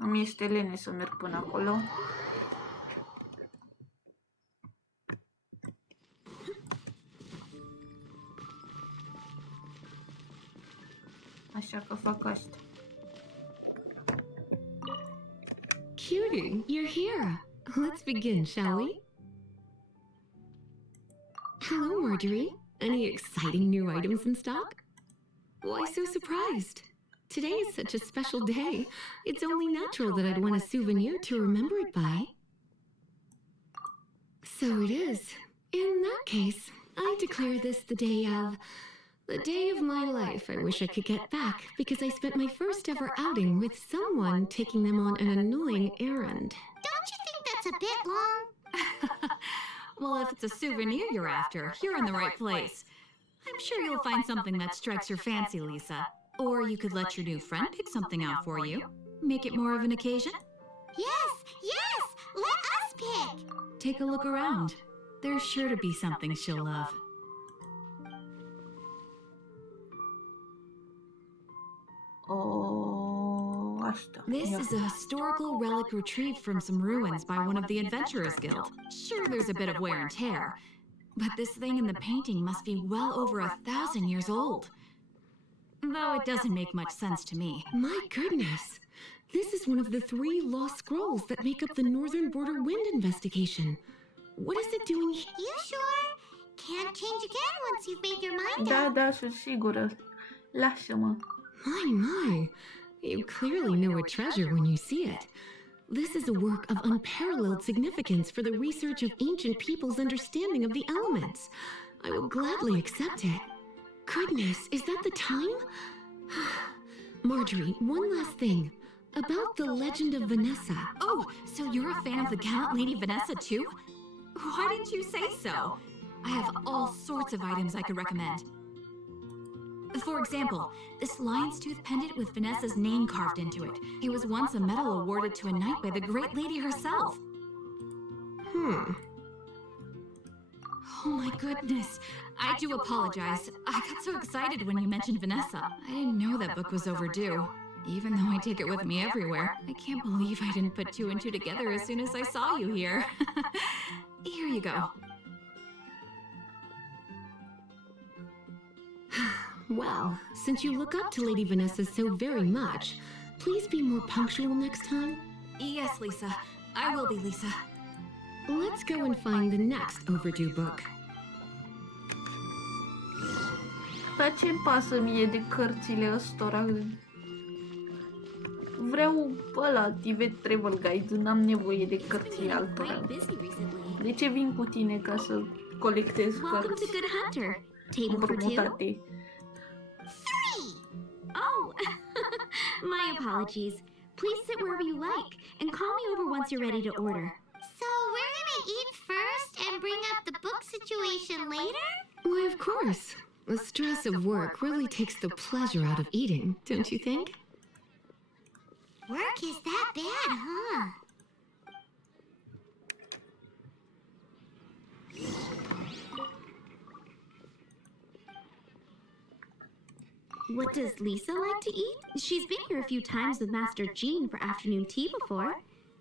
Îmi este lene să merg până acolo. Așa că fac asta. Cutie, you're here. Let's begin, shall we? Hello, Marjorie. Any exciting new items in stock? Why so surprised? Today is such a special day. It's only natural that I'd want a souvenir to remember it by. So it is. In that case, I declare this the day of my life I wish I could get back because I spent my first ever outing with someone taking them on an annoying errand. Don't you think that's a bit long? Well, if it's a souvenir you're after, you're in the right place. I'm sure you'll find something that strikes your fancy, Lisa. Or you could let your new friend pick something out for you. Make it more of an occasion. Yes! Let us pick! Take a look around. There's sure to be something she'll love. Oh, asta. This is a historical relic retrieved from some ruins by one of the Adventurers Guild. Sure, there's a bit of wear and tear, but this thing in the painting must be well over 1,000 years old. Though it doesn't make much sense to me. My goodness! This is one of the 3 lost scrolls that make up the Northern Border Wind investigation. What is it doing here? You sure? Can't change again once you've made your mind Da, up. da, sunt sigură. Lasă-mă. My. You clearly know a treasure when you see it. This is a work of unparalleled significance for the research of ancient people's understanding of the elements. I will gladly accept it. Goodness, is that the time? Marjorie, one last thing. About the legend of Vanessa. Oh, so you're a fan of the gallant Lady Vanessa too? Why didn't you say so? I have all sorts of items I could recommend. For example, this lion's tooth pendant with Vanessa's name carved into it. It was once a medal awarded to a knight by the great lady herself. Oh my goodness. I do apologize. I got so excited when you mentioned Vanessa. I didn't know that book was overdue. Even though I take it with me everywhere, I can't believe I didn't put 2 and 2 together as soon as I saw you here. Here you go. Well, since you look up to Lady Vanessa so very much, please be more punctual next time. Yes, Lisa. I will be, Lisa. Let's go and find the next overdue book. Dar ce-mi pasă mie de cărțile ăstora? Vreau ăla, Tivet Travel Guide, n-am nevoie de cărțile altora. De ce vin cu tine ca să colectez Welcome to cărți Good Hunter. Table for 2? împrumutate? 3! Oh, my apologies. Please sit wherever you like and call me over once you're ready to order. So we're gonna eat first and bring up the book situation later? Why, of course. The stress of work really takes the pleasure out of eating, don't you think? Work is that bad, huh? What does Lisa like to eat? She's been here a few times with Master Jean for afternoon tea before.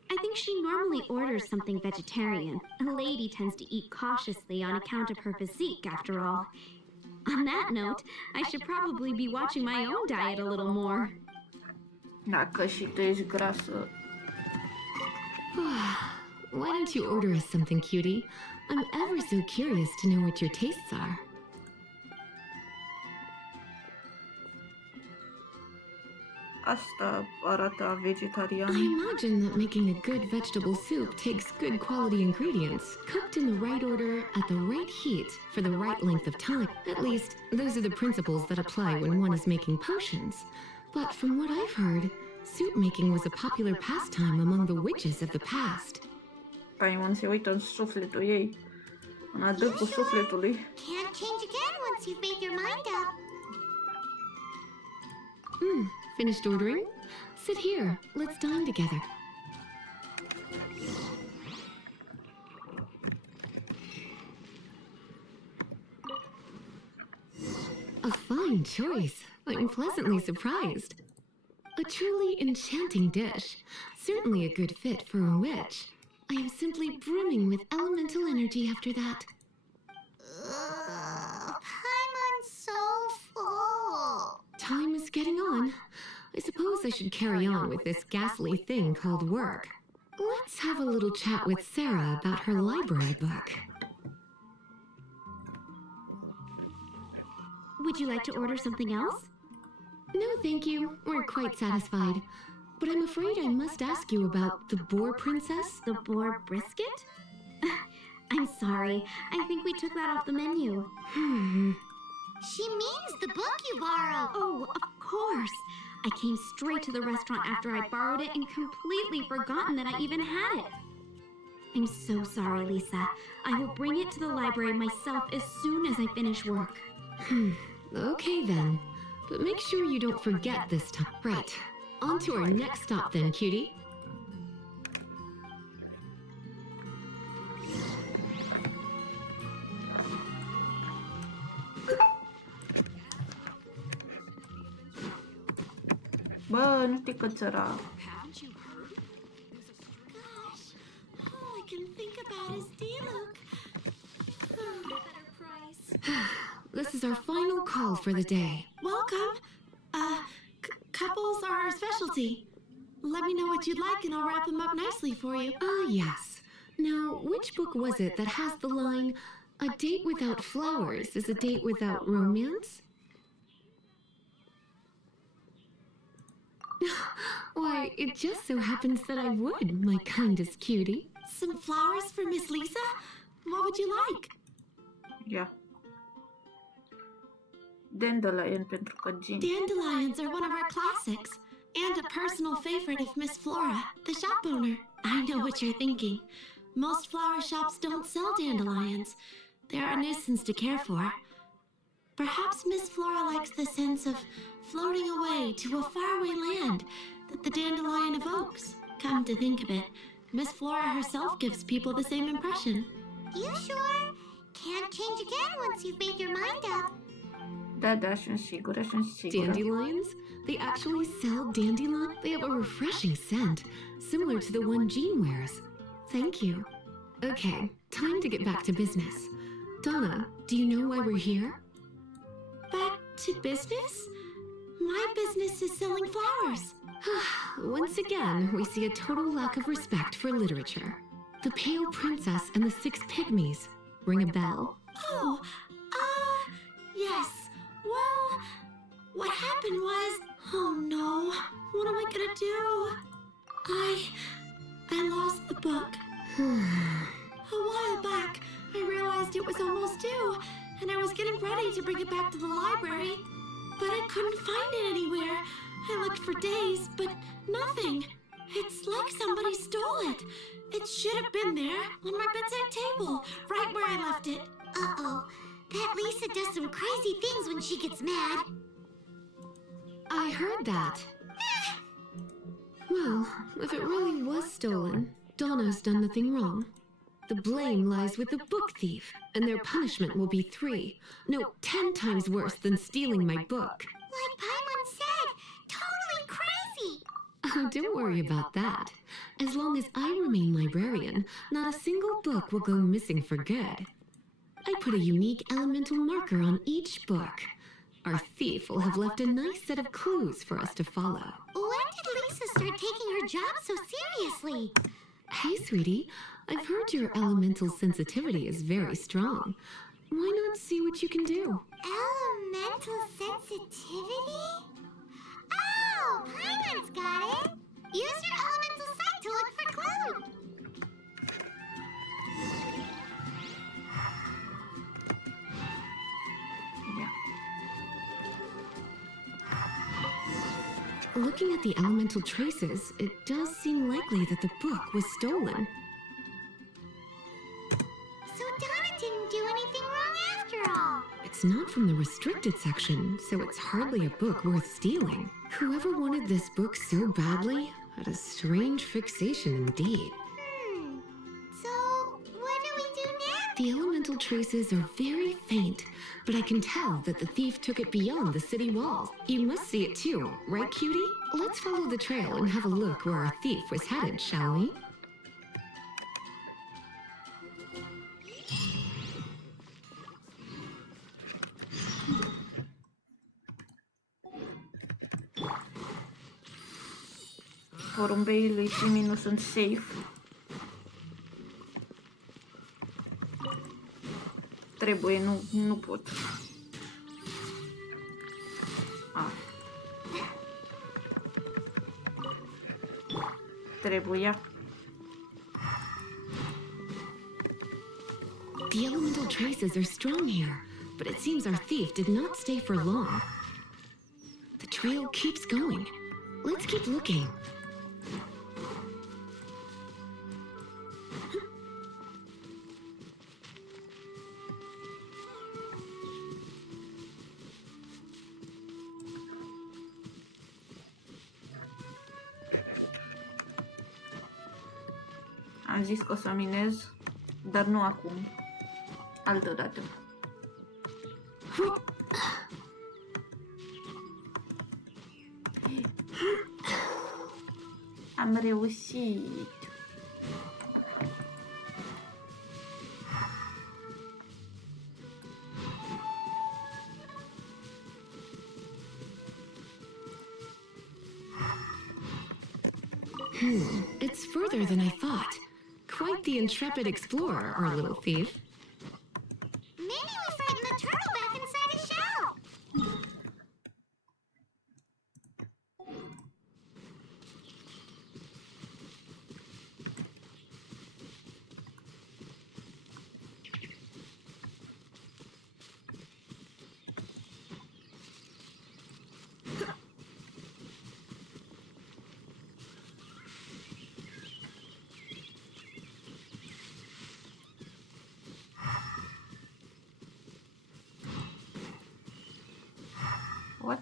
I think she normally orders something vegetarian. A lady tends to eat cautiously on account of her physique, after all. On that note, I should probably be watching my own diet a little more. Dacă și tu ești grasă. Why don't you order us something, cutie? I'm ever so curious to know what your tastes are. Asta arată a vegetarian. I imagine that making a good vegetable soup takes good quality ingredients, cooked in the right order, at the right heat, for the right length of time. At least, those are the principles that apply when one is making potions. But from what I've heard, soup making was a popular pastime among the witches of the past. Paimon se uită în sufletul ei, în adâncul sufletului. Can't change again once you've made your mind up. Finished ordering? Sit here. Let's dine together. A fine choice. I'm pleasantly surprised. A truly enchanting dish. Certainly a good fit for a witch. I am simply brimming with elemental energy after that. Paimon's so full. Time is getting on. I suppose I should carry on with this ghastly thing called work. Let's have a little chat with Sarah about her library book. Would you like to order something else? No, thank you. We're quite satisfied. But I'm afraid I must ask you about the Boar Princess. The boar brisket? I'm sorry. I think we took that off the menu. She means the book you borrowed. Oh, of course. I came straight to the restaurant after I borrowed it and completely forgotten that I even had it. I'm so sorry, Lisa. I will bring it to the library myself as soon as I finish work. Okay then. But make sure you don't forget this time. Right. On to our next stop then, cutie. Ba, nu te cățăra. Haven't you heard? Gosh, all I can think about is Diluc. Better price. This is our final call for the day. Welcome. Couples are our specialty. Let me know what you'd like and I'll wrap them up nicely for you. Ah, yes. Now, which book was it that has the line, "A date without flowers is a date without romance"? Why, it just so happens that I would, my kindest cutie. Some flowers for Miss Lisa? What would you like? Ia. Dandelion pentru că Jean. Dandelions are one of our classics and a personal favorite of Miss Flora, the shop owner. I know what you're thinking. Most flower shops don't sell dandelions. They're a nuisance to care for. Perhaps Miss Flora likes the sense of floating away to a faraway land that the dandelion evokes. Come to think of it, Miss Flora herself gives people the same impression. You sure? Can't change again once you've made your mind up. Da, sunt sigură, sunt sigură. Dandelions? They actually sell dandelion? They have a refreshing scent, similar to the one Jean wears. Thank you. Okay, time to get back to business. Donna, do you know why we're here? Back to business? My business is selling flowers. Once again, we see a total lack of respect for literature. The Pale Princess and the Six Pygmies. Ring a bell? Oh, yes. Well, what happened was... Oh no, what am I gonna do? I lost the book. A while back, I realized it was almost due, and I was getting ready to bring it back to the library, but I couldn't find it anywhere. I looked for days, but nothing. It's like somebody stole it. It should have been there on my bedside table, right where I left it. Uh-oh. That Lisa does some crazy things when she gets mad. I heard that. Well, if it really was stolen, Donna's done nothing wrong. The blame lies with the book thief, and their punishment will be 10 times worse than stealing my book. Like Paimon said, totally crazy. Oh, don't worry about that. As long as I remain librarian, not a single book will go missing for good. I put a unique elemental marker on each book. Our thief will have left a nice set of clues for us to follow. When did Lisa start taking her job so seriously? Hey, sweetie, I've heard your elemental sensitivity is very strong. Why not see what you can do? Elemental sensitivity? Oh, Paimon's got it. Use your elemental sight to look for clues. Ia. Looking at the elemental traces, it does seem likely that the book was stolen. So Donna didn't do anything wrong after all. It's not from the restricted section, so it's hardly a book worth stealing. Whoever wanted this book so badly had a strange fixation indeed. So what do we do The elemental traces are very faint, but I can tell that the thief took it beyond the city walls. You must see it too, right, cutie? Let's follow the trail and have a look where our thief was headed, shall we? Porumbeii lui Timmy nu sunt safe. Trebuie, nu pot. Trebuia. The elemental traces are strong here, but it seems our thief did not stay for long. The trail keeps going. Let's keep looking. Am zis că o să minez, dar nu acum. Altă dată. Am reușit. It's further than I thought. Quite the intrepid explorer, our little thief. Maybe we frightened the turtle back inside his shell. What?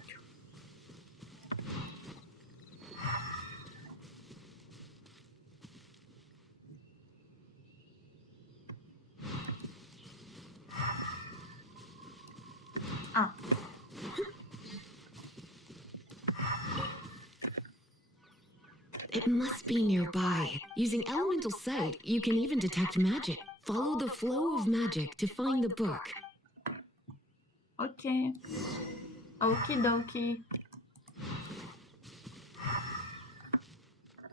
Ah. It must be nearby. Using elemental sight, you can even detect magic. Follow the flow of magic to find the book. Ok. Okidoki.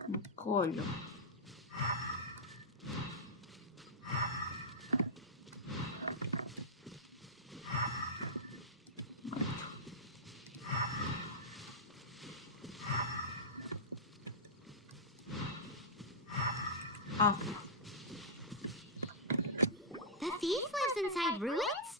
Încolo. Ah. The thief lives inside ruins?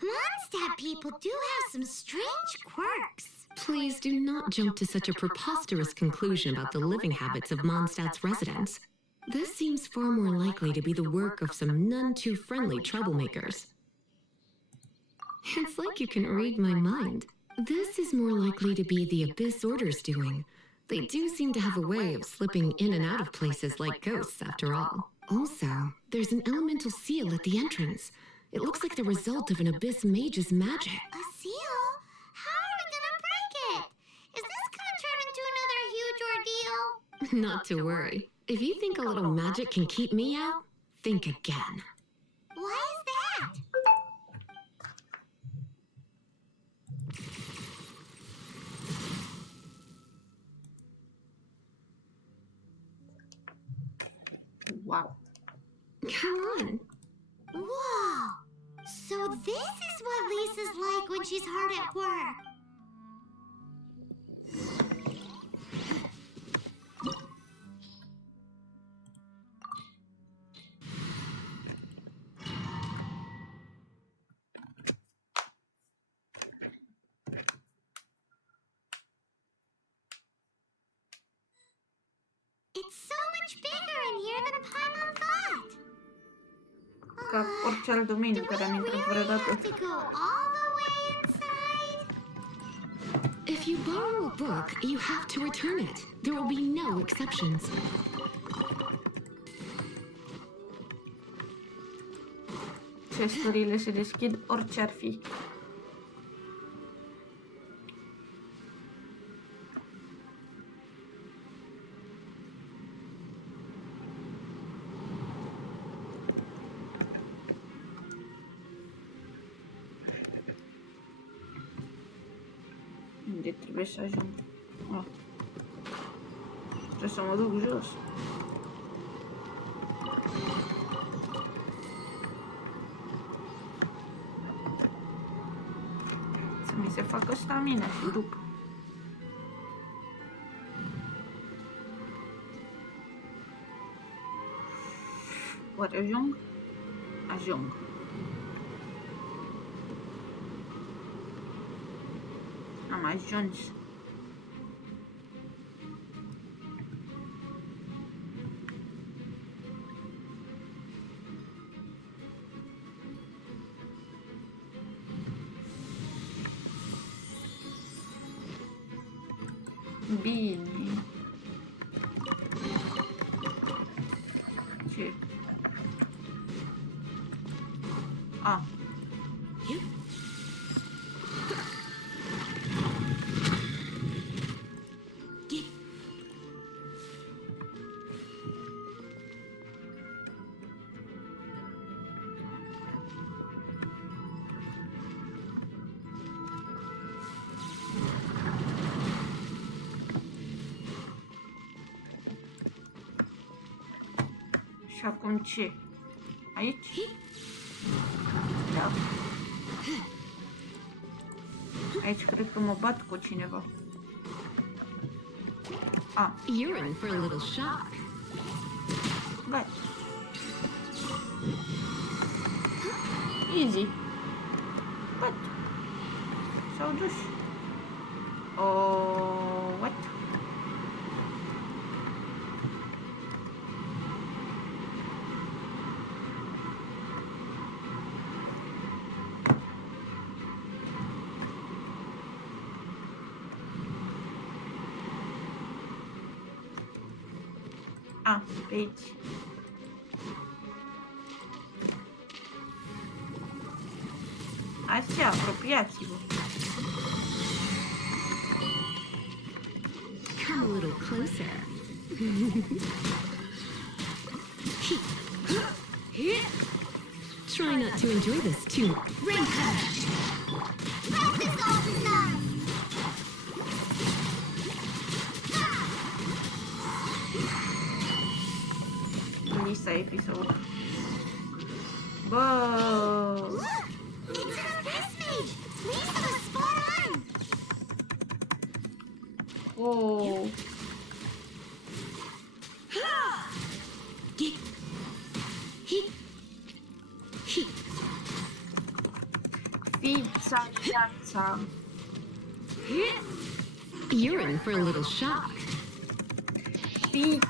Mondstadt people do have some strange quirks. Please do not jump to such a preposterous conclusion about the living habits of Mondstadt's residents. This seems far more likely to be the work of some none too friendly troublemakers. It's like you can read my mind. This is more likely to be the Abyss Order's doing. They do seem to have a way of slipping in and out of places like ghosts, after all. Also, there's an elemental seal at the entrance. It looks like the result of an Abyss mage's magic. A seal? How are we gonna break it? Is this gonna turn into another huge ordeal? Not to worry. If you think a little magic can keep me out, think again. Why is that? Wow. Come on. Whoa! So this is what Lisa's like when she's hard at work. It's so much bigger in here than Paimon thought. Ca orice alt domeniu care am intrat vreodată. Have to go all the way inside? If you borrow a book, you have to return it. There will be no exceptions. chesturile se deschid, orice ar fi. Unde trebuie să ajung? Oh. Trebuie să mă duc jos. Să mi se facă stamina și după. Oare ajung? Ajung. Am ajuns. Bine. Ce? A. Și acum ce? Aici? Da. Aici cred că mă bat cu cineva. A. You're in for a little shock. Gata. Easy. What? S-au dus. Oh, what? A, pe aici. Așa, apropiați-vă. Come a little closer. Try not to enjoy this too. Lisa episod. Bă! Oh! Fița, viața. You're in for a little shock. Fița.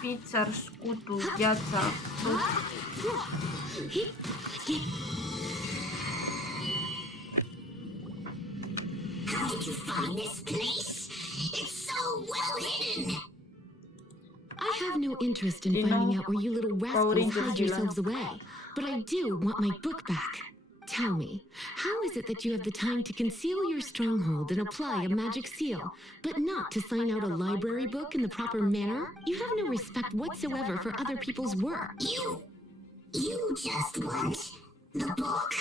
Fița, scutul, viața. How did you find this place? It's so well hidden. I have no interest in finding out where you little rascals hide yourselves away, but I do want my book back. Tell me, how is it that you have the time to conceal your stronghold and apply a magic seal, but not to sign out a library book in the proper manner? You have no respect whatsoever for other people's work. You just want the book?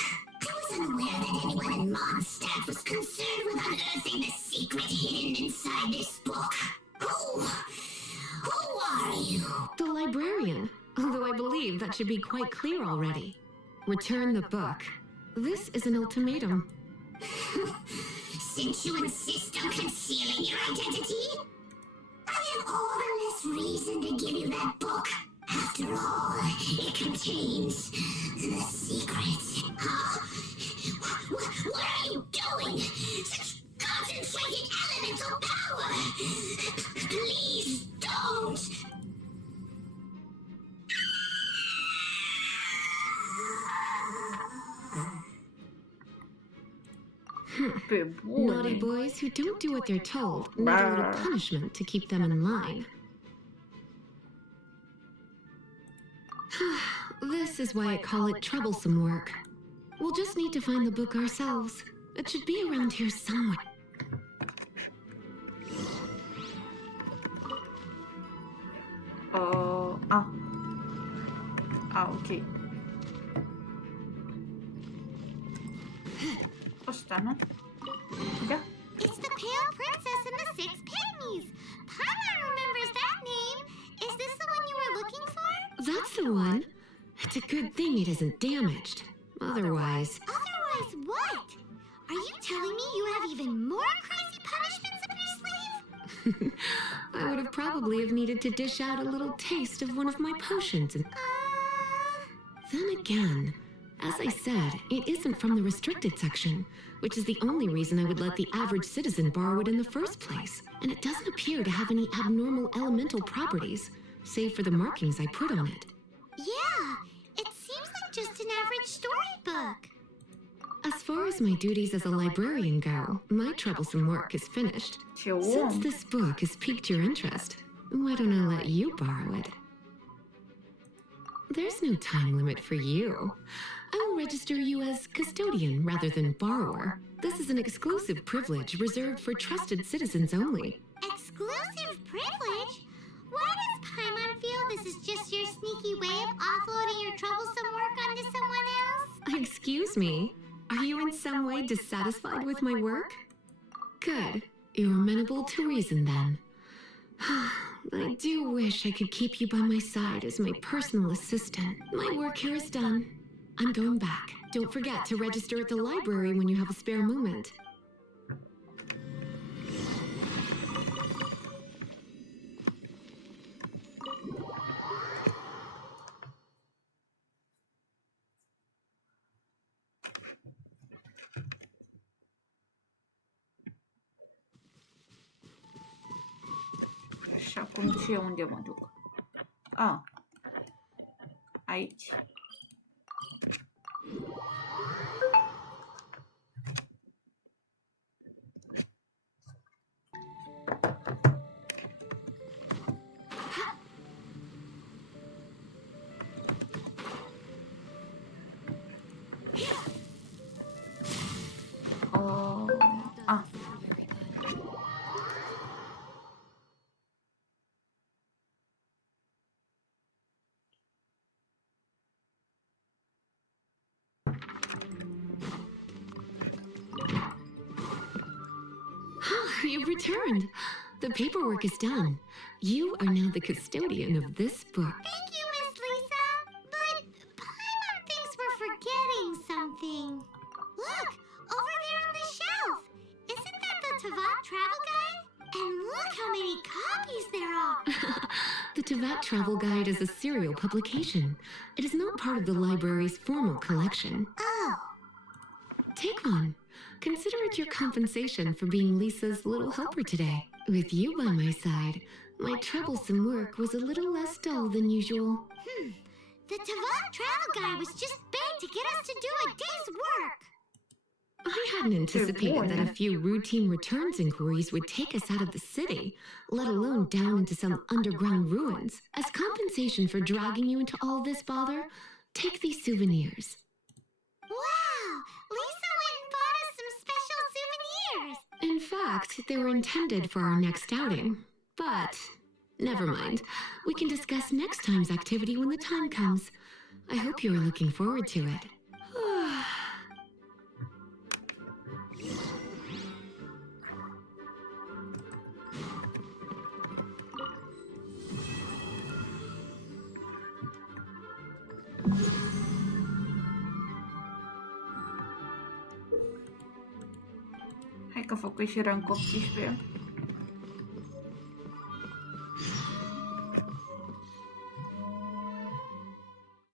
I was unaware that anyone in Mondstadt was concerned with unearthing the secret hidden inside this book. Who are you? The librarian, although I believe that should be quite clear already. Return the book. This is an ultimatum. Since you insist on concealing your identity, I have all the less reason to give you that book. After all, it contains the secret. Huh? What are you doing? Such concentrated elemental power! Please don't! Pe Naughty bune. boys who don't do what they're told need a little Bah. punishment to keep them in line. This is why I call it troublesome work. We'll just need to find the book ourselves. It should be around here somewhere. Ok. Ăsta, nu? Da. It's the Pale Princess and the Six Pygmies. Paimon remembers that name. Is this the one you were looking for? That's the one. It's a good thing it isn't damaged. Otherwise... Otherwise what? Are you telling me you have even more crazy punishments up your sleeve? I would have probably have needed to dish out a little taste of one of my potions and... Then again, as I said, it isn't from the restricted section, which is the only reason I would let the average citizen borrow it in the first place. And it doesn't appear to have any abnormal elemental properties, save for the markings I put on it. Yeah, it seems like just an average storybook. As far as my duties as a librarian go, my troublesome work is finished. Ce om. Since this book has piqued your interest, why don't I let you borrow it? There's no time limit for you. I will register you as custodian rather than borrower. This is an exclusive privilege reserved for trusted citizens only. Exclusive privilege? Why does Paimon feel this is just your sneaky way of offloading your troublesome work onto someone else? Excuse me, are you in some way dissatisfied with my work? Good. You're amenable to reason then. I do wish I could keep you by my side as my personal assistant. My work here is done. I'm going back. Don't forget to register at the library when you have a spare moment. Și acum ce? Unde mă duc? Aici. You've returned. The paperwork is done. You are now the custodian of this book. Thank you, Miss Lisa. But Paimon thinks we're forgetting something. Look, over there on the shelf. Isn't that the Tavat travel guide? And look how many copies there are. The Tavat Travel Guide is a serial publication. It is not part of the library's formal collection. Oh. Take one. Consider it your compensation for being Lisa's little helper today. With you by my side, my troublesome work was a little less dull than usual. The Tavat travel guide was just begged to get us to do a day's work. I hadn't anticipated that a few routine returns inquiries would take us out of the city, let alone down into some underground ruins. As compensation for dragging you into all this bother, take these souvenirs. Wow! Lisa went and bought us some special souvenirs. In fact, they were intended for our next outing. But, never mind. We can discuss next time's activity when the time comes. I hope you are looking forward to it. Hai că a făcut și rând 18.